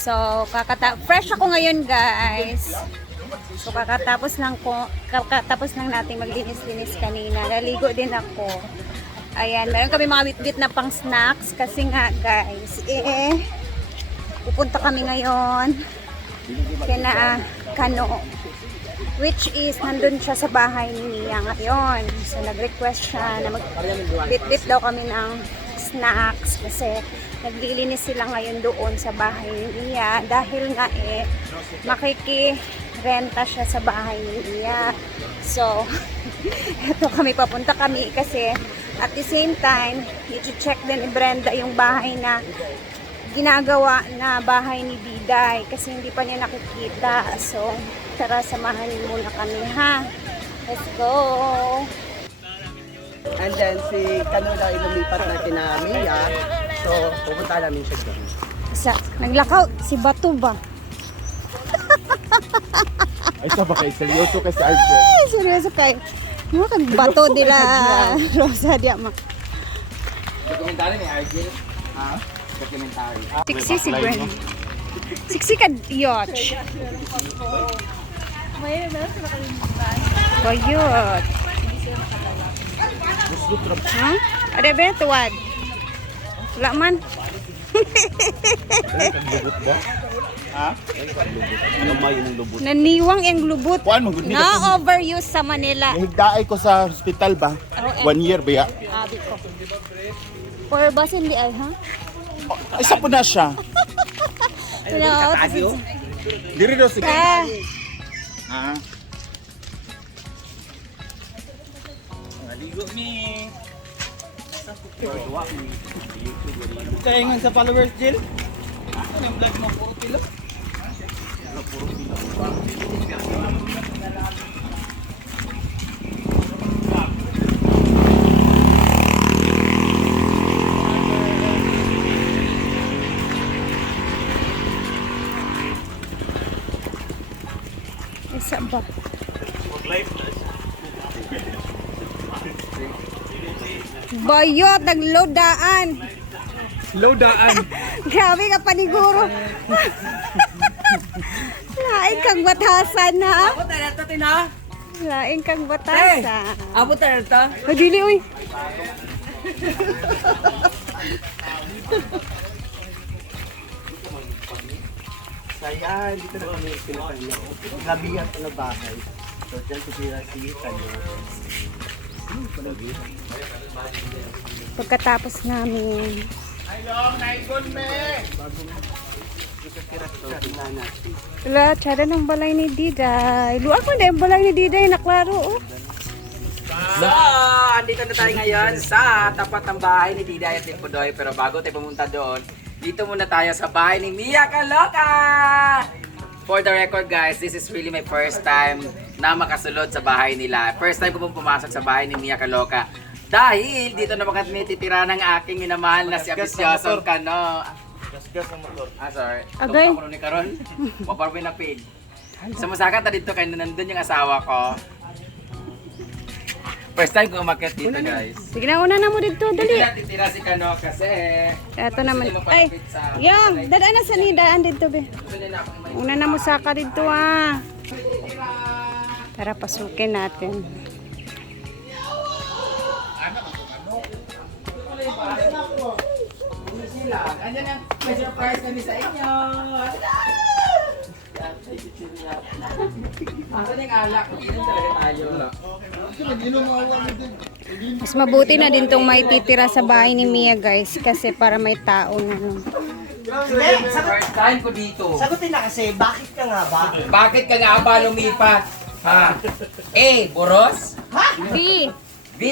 So, fresh ako ngayon, guys. So, kakatapos lang natin maglinis-linis kanina. Naligo din ako. Ayan, meron kami mga bit-bit na pang snacks kasi nga, guys, pupunta kami ngayon kina Kano, which is nandun siya sa bahay ni Mia ngayon. So, nag-request siya na mag-bit-bit daw kami ng snacks kasi naglilinis sila ngayon doon sa bahay ni Mia dahil nga makikirenta siya sa bahay ni Mia. So, eto papunta kami kasi at the same time, i-check din ni Brenda yung bahay na ginagawa na bahay ni Diday kasi hindi pa niya nakikita. So, tara samahan muna kami, ha? Let's go! And then si Kano daw ilumipat na kina Mia. So, pupunta namin siya doon. Naglakaw, si Bato ba? Ay, sa ba kayo? Seryoso kay si Arjun. Ay, seryoso kayo. Mga kang Bato nila, Rosa Diama. Dokumentary ni Arjun. Ha? Dokumentary. Siksi si Gwen. Siksi ka, Yoch. Bayot. Ha? Ada ba? Tuwad. Wala man. Lubot ba? Ha? Ano may yung lubot? Naniwang yung lubot. Kuan mo, gud Na overuse sa Manila. Higdaay ko sa hospital ba? 1 year ba ya? Abi ko. For bus hindi ay, ha? Isa po na siya. Wala. Diri daw sige. Ah. Ha? Maligo mi. Kaingon sa followers, Jill. Ano yung vlog mo? Puro kilo? Isa ba? Bayot, nag-load daan. Lodaan. Grabe ka paniguro. Lain kang batasan, ha? Abot na ito, Tina. Lain kang batasan. Abot na ito. Oh, dili, uy. Saya, dito na kami Pilipino. Gabihan ko na bahay. So, dyan sisira si Kano. Pagkatapos namin, wala, tsada ng balay ni Diday. Luwag mo na yung balay ni Diday, naklaro, oh. So, andito na tayo ngayon sa tapat ng bahay ni Diday at ni Pudoy. Pero bago tayo pumunta doon, dito muna tayo sa bahay ni Mia Kaloka! For the record guys, this is really my first time na makasulod sa bahay nila. First time ko pong pumasok sa bahay ni Mia Kaloka. Dahil dito naman kami titira ng aking minamahal na si Abisyosong Kano. Sorry. Agay. Tungkol ni Karon. Maparmi na pig. Sumusakat na dito kay nandun yung asawa ko. First time ko umakyat dito guys. Sige na, una na mo dito, Dito dali. na titira si Kano kasi Ito naman. gusto mo Ay, palapit sa- yang, dadaan na sa ni, daan dito, be. Bili na ako ng may- Una na mo saka dito, ah. Tara, pasukin natin. Andyan na, may surprise kami sa inyo. Ako na yung alak, inom talaga tayo. Mas mabuti na din tong may titira sa bahay ni Mia, guys. Kasi para may tao na. First time ko dito. Sagutin na kasi, bakit ka nga ba? Bakit ka nga ba lumipat? Ha? A. Boros? B. B.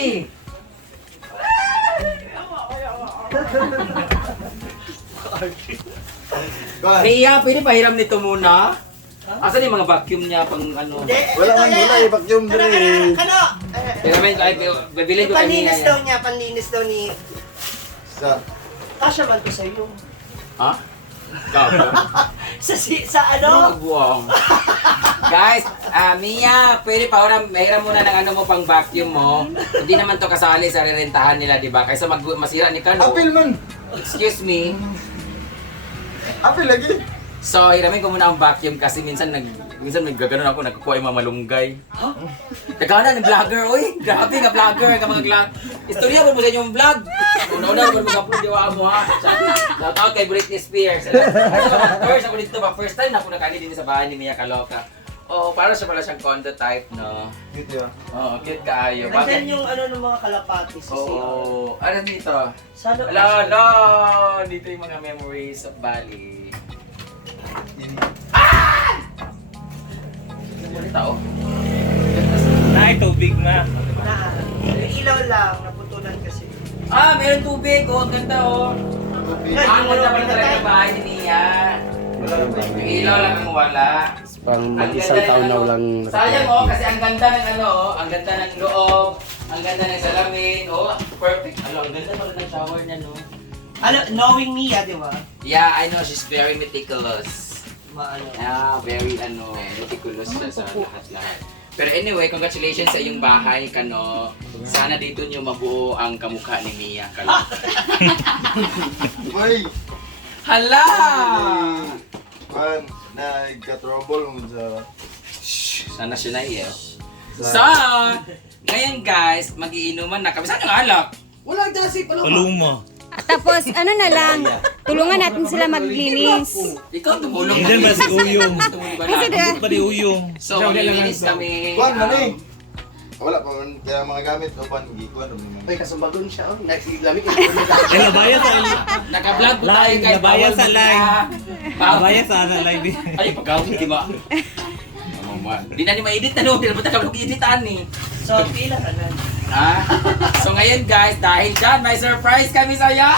Ria, pwede pahiram nito muna? Asan yung mga vacuum niya pang ano? Wala man muna i-vacuum diri. Kano! Hiramin ko, ay, bibili ko kay Mia Panlinis daw yan. niya, panlinis daw ni... Sa Kasya man to sa'yo. Ha? Gago. Sa ano? Buwang. Guys, Mia, pwede pa mahiram muna ng ano mo pang vacuum mo. Hindi naman to kasali sa rerentahan nila, di ba? Kaysa masira ni Kano. apil man. Excuse me. Apil lagi. So, hiramin ko muna ang vacuum kasi minsan naggaganon ako, nagkukuha yung mga malunggay. Ha? Tagana ng vlogger, oy! Grabe nga vlogger, ka mga vlog. Istorya mo sa inyong vlog. Una-una mo mga diwaan mo ha. Shout out kay Britney Spears. So, first ako dito ba? First time na ako nakani din sa bahay ni Mia Kaloka. Oo, para siya pala siyang condo type, no? Cute yun. Oo, cute kaayo. Nandyan yung ano ng mga kalapati sa CR. Oo. Ano dito? Sana Ala, dito yung mga memories of Bali. Ano tao? Ay, tubig na. na. Yung ilaw lang, naputulan kasi. Ah, meron tubig. Oh, ang ganda oh. Ang ganda pala talaga ng bahay ni Mia. Yung ilaw lang ang wala. Pang Ang mag-isang ganda taon ng na ano. walang Sayang oh, kasi ang ganda ng ano oh. Ang ganda ng loob. Ang ganda ng salamin. Oh, perfect. Ano, ang ganda pala ng shower niya no. Ano, knowing Mia, di ba? Yeah, I know she's very meticulous. Maano. Yeah, very meticulous siya sa lahat-lahat. Pero anyway, congratulations sa iyong bahay, Kano. Sana dito niyo mabuo ang kamukha ni Mia, Kano. Boy, Hala! man, nagka-trouble mo sa... Sana siya na iyo. So, ngayon guys, magiinuman na kami. Saan ang alak? Wala dyan si Paloma. Paluma. At tapos, ano na lang, tulungan natin sila maglinis. Ikaw tumulong Hindi ba si Uyong? Kasi Ba't pa di Uyong? So, maglilinis kami. Kuan man eh. Wala pa man, kaya mga gamit o pan, gikuan naman. Ay, kasumbagon siya. Oh. Nagsilamig. Eh, labaya sa... Naka-vlog po tayo Live, kay nabaya Bawal sa Magna. live. Bawal. Labaya sa live. Ay, pagkawin, di ba? Di na ni ma-edit na no, di na ba tayo mag-editan eh. So, pila ka na. Ah, so ngayon guys, dahil dyan, may surprise kami sa'yo!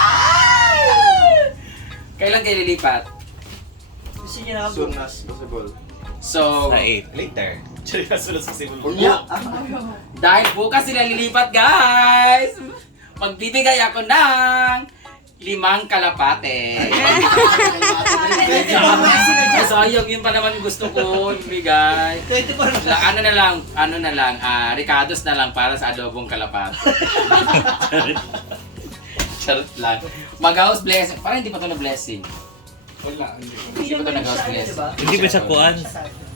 Kailan kayo lilipat? Gusto niyo na Soon as possible. So, Sa 8. Later. Unya! dahil bukas sila lilipat guys, magbibigay ako ng 5 kalapate. Ay, sayang yun pa naman yung gusto ko ibigay. 24 na. Ano na lang, ricados na lang para sa adobong kalapate. Charot lang. Mag-house blessing. Parang hindi pa ito na blessing. Hindi pa ito nag-house blessing. Hindi ba siya kuhan?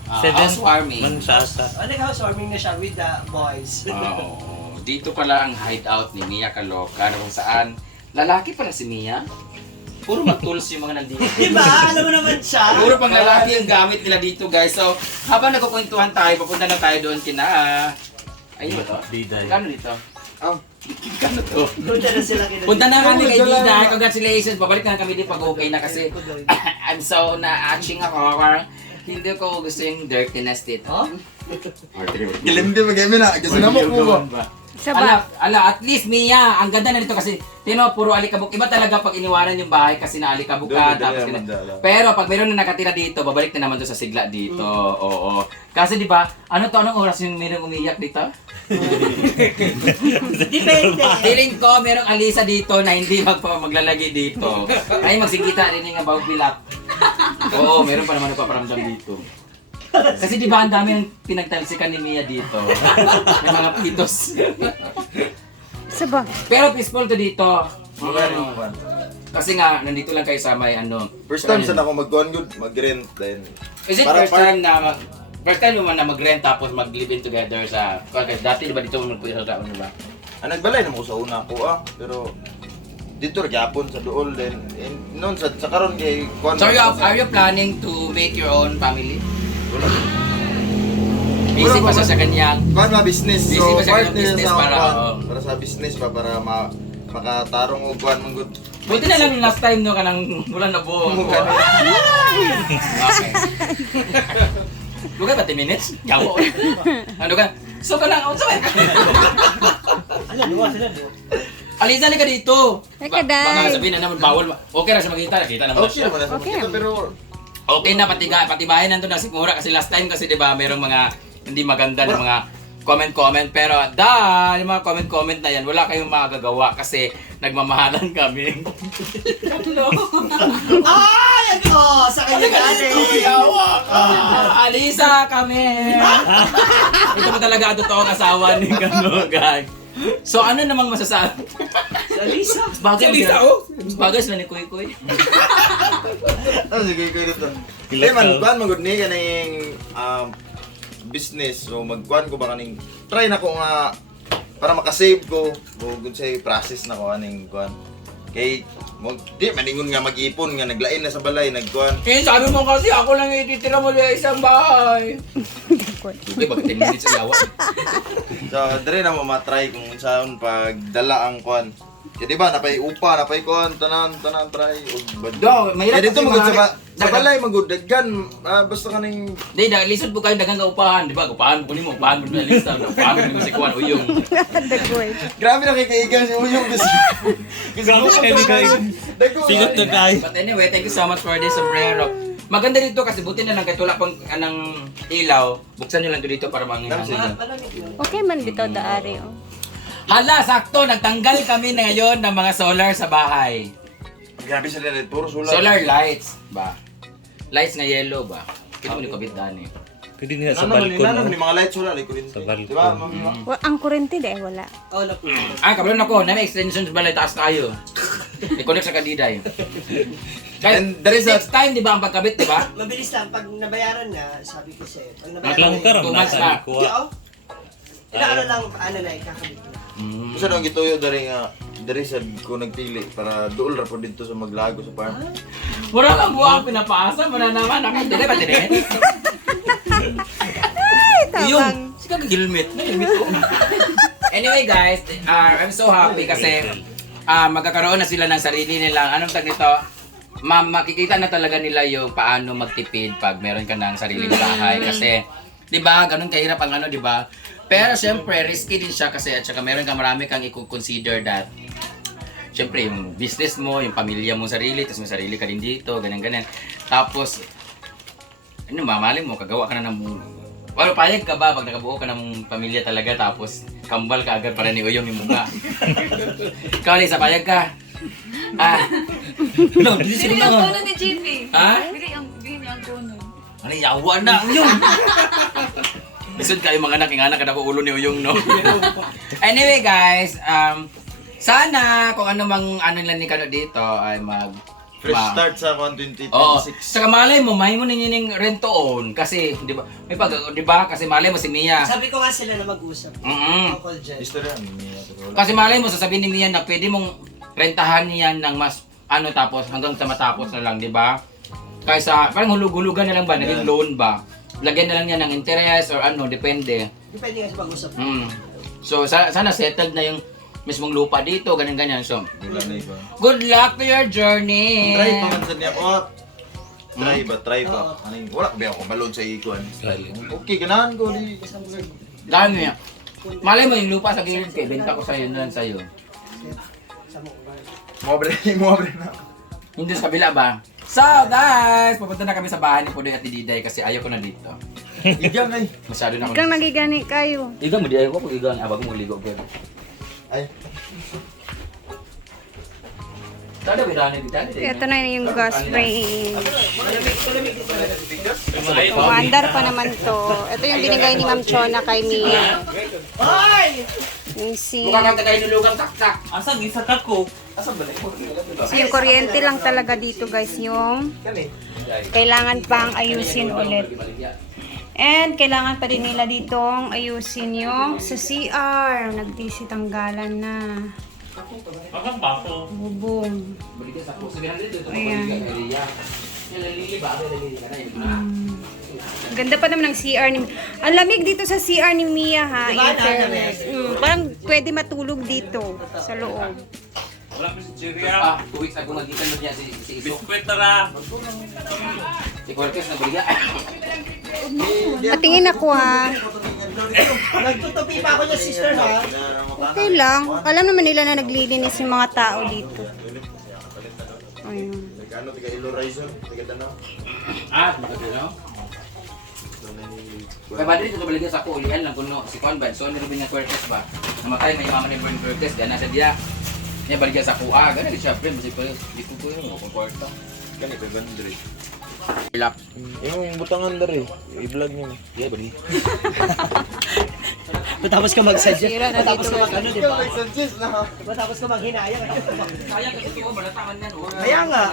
Housewarming. Man siya ata. Oh, nag-housewarming na siya with the boys. Oo. Dito pala ang hideout ni Mia Kaloka na kung saan lalaki pala si Mia. Puro mag-tools yung mga nandito. Di ba? Alam mo naman siya. Puro pang lalaki ang gamit nila dito guys. So, habang nagkukwentuhan tayo, papunta na tayo doon kina... ayun ba to? Diday. Kano dito? Kano to? Punta na sila kina. Punta na kami kay Dida. Congratulations. Babalik na kami din pag okay na kasi I'm so na-atching ako. Hindi ko gusto yung dirtiness dito. Kilimdi magayami na, kasi na mo ko ba? At least Mia, ang ganda na nito kasi tino puro alikabok. Iba talaga pag iniwanan yung bahay kasi naalikabok ka. Tapos pero pag meron na nakatira dito, babalik na naman doon sa sigla dito. Oo. Kasi di ba, anong oras yung merong umiyak dito? Depende. Feeling ko merong alisa dito na hindi maglalagay dito. Ay magsigita rin yung about bilap. Oo, meron pa naman nagpaparamdam dito. Kasi di ba ang dami ng pinagtalsikan ni Mia dito. May mga pitos. Saba. Pero peaceful to dito. Kasi nga, nandito lang kayo sa may ano. First time sana ako mag-go good, mag-rent then. Is it Para first time na first time naman na mag-rent tapos mag-live in together sa... Dati di ba dito mo nagpuyo sa ano ba? Nagbalay na mo sa una ko pero dito gyapon sa dool then noon sa karon kay kuan. So are you planning to make your own family? Busy pa siya sa kanyang... Kuan ba business? Busy pa siya part kanyang business niya sa para... kuan, para sa business pa para makatarong og kuan man good. Buti na lang yung last time no kanang wala na buo. Okay. Lugar ba 10 minutes? Yawo. Ano ka? So ka lang, unsa man? Alisa ni ka dito. Ay, kaday. Baka sabihin na naman bawal. Okay na siya makita, nakita naman Okay siya. naman na sa Okay. makita pero Okay na patibayan nanto na siguro kasi last time kasi 'di ba merong mga hindi maganda na mga comment pero dahil yung mga comment na yan wala kayong magagawa kasi nagmamahalan kami. Ay, ako! Sa kanya galing. Alisa kami. Ito pa talaga ang totoong asawa ni Kano, guys. So ano namang masasabi? Alisa. Bagay Si Alisa, oh. Bagay sila ni Kuy Kuy. Ano sige kayo dito? Ilan Eh man, ka? kuan magud ni kaning business so magkuan ko ba kaning try na ko nga para makasave ko o good say process na ko aning kuan. Kay mo di maningon nga mag-ipon nga naglain na sa balay nagkuan. Eh, sabi mo kasi ako lang ititira mo sa isang bahay. Hindi, bakit 10 minutes sa yawa? So dire na mo matry kung unsaon pagdala ang kuan. Kaya di ba napay upa, napay kuan tanan try ug Do, mahirap Kaya dito kasi magud sa, mga- sa balay magud daggan basta kaning Di, lisod po kayo dagang kaupahan, di ba? Upahan po nimo, upahan po nila lista, upahan po nimo si Kuan Uyong. Dagoy. grabe na kay kaigan si Uyong kasi Grabe ka ni guys. Sinot na guys. But anyway, thank you so much for this sombrero. Maganda dito kasi buti na lang kahit wala pang anang ilaw, buksan nyo lang dito para manginang. Okay man bitaw daari oh. Hala, sakto, nagtanggal kami na ngayon ng mga solar sa bahay. grabe sila rin puro sulat. Solar lights ba? Lights na yellow ba? Kita mo ni kabit dani. Pwede nila sa Ano naman balkon. naman yung mga lights wala like kurin. Sa balkon. Di ba? Ma'am? Ang kurente de wala. Oh, naku. Kabalo na ko, na may extension sa balay taas tayo. I-connect sa kadiday. And there Guys, is a next time, di ba, ang pagkabit, di ba? Mabilis lang. Pag nabayaran na, sabi ko sa'yo. Pag Naklang nabayaran ka ram 2 months nasa na. liko. Hindi, oh. Inaano lang, ano na, ikakabit na. Gusto nang gituyo dari nga dari sa ko nagpili para duol ra po dito sa maglago sa farm. Wala kang buwang pinapaasa mo na naman. Nakadili ba din? Yung, sika ka helmet. Helmet ko. Anyway guys, I'm so happy kasi magkakaroon na sila ng sarili nilang, anong tag nito? Makikita na talaga nila yung paano magtipid pag meron ka ng sariling bahay. Kasi, di ba, ganun kahirap ang ano, di ba? Pero syempre, risky din siya kasi at saka meron ka marami kang i-consider that syempre, yung business mo, yung pamilya mo sarili, tapos may sarili ka din dito, ganyan-ganyan. Tapos, ano, mamali mo, kagawa ka na ng... Well, payag ka ba pag nakabuo ka ng pamilya talaga, tapos kambal ka agad para ni Uyong yung mukha? Ikaw, Lisa, payag ka? No, hindi Bili sila ang na. tono ni JP. Ha? Bili ang tono. Ano, yawa na, Uyong! Bisod kayo mga anak, yung anak ka na ko ulo ni Uyong, no? Anyway, guys, sana kung ano mang ano lang ni Kano dito ay Fresh start sa 12026. Oo. Saka malay mo, may mo ninyo ng rent to own kasi, di ba? May pag, di ba? Kasi malay mo si Mia. Sabi ko nga sila na mag-usap. Tungkol dyan. Istorya ni Kasi malay mo, sasabihin ni Mia na pwede mong rentahan niyan ng mas ano tapos hanggang sa matapos na lang, di ba? Kaysa parang hulug-hulugan na lang ba, naging loan ba? Lagyan na lang niya ng interest or ano, depende. Depende nga sa pag-usap. So sana settled na yung mismong lupa dito, ganyan-ganyan. So, Wala na iba. good luck to your journey! Try pa man sa niya ko. Try pa. Aning wala ba ako malod sa ikuan. Okay ganahan ko di. Dami. Malay mo yung lupa sa gilid kay benta ko sa'yo na lang sa'yo. Mo bre na. Hindi sa kabila ba? So guys, pupunta na kami sa bahay ni Pudoy at ni Diday kasi ayaw ko na dito. Igan ay. Masyado na ako. Kang nagigani kayo. Iga mo di ayaw ko, iga ang abag mo ligo kayo. Ay. Tada birani dito. Ito na yung gas rain. Ay, Andar pa naman to. Ito yung binigay ni Ma'am Chona kay Mia. Yung si... Mukha kang tagay nulugang taktak. Asang isa ka ko. Yung kuryente lang talaga dito guys. Yung kailangan pang ayusin ulit. And kailangan pa din nila ditong ayusin yung sa CR. Nag-DC tanggalan na. Bakang bako. Bubong. Balik sa puso. Sabihan dito ito Ayan. ko area. Nalili ba? Nalili ka na yun. Ganda pa naman ng CR ni Ang lamig dito sa CR ni Mia ha. In fairness. Parang pwede matulog dito sa loob. Wala mo si Chiria. 2 weeks ago nagkita mo niya si Iso. Biskwit tara. Si Cortez na baliga. Patingin ako ha. Nagtutupi pa ako niya, sister, ha? Okay lang. Alam naman nila na naglilinis yung mga tao dito. Ayun. Ano tiga Ilo Horizon, tiga Danau. Magkano? Kaya ba dito baliga sa ako, ulihan lang kuno si Juan Benson, nirubin niya Cortez ba? Namatay may mama ni Juan Cortez, gana sa dia. Niya baliga sa ako, gana di siya pre, masip ko yung kwarta. Kani pa bandre. Ilap. Yung butangan dari, i-vlog niyo. Yeah, bali. Matapos ka mag-suggest. Sira na Matapos dito. ka mag-ano, di ba? Matapos ka maghinayang. Sayang kasi ko, malataman yan. Oh. Kaya nga.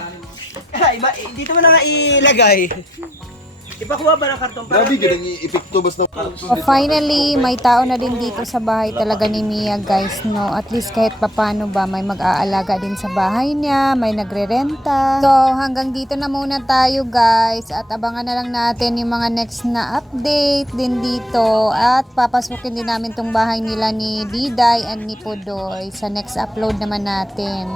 Ay, dito mo na nga ilagay. Ipakuha ba ng karton para? Grabe, ganang i-epekto basta. Finally, may tao na din dito sa bahay talaga ni Mia, guys, no? At least kahit papano ba, may mag-aalaga din sa bahay niya, may nagre-renta. So, hanggang dito na muna tayo, guys. At abangan na lang natin yung mga next na update din dito. At papasukin din namin tong bahay nila ni Diday and ni Pudoy sa next upload naman natin.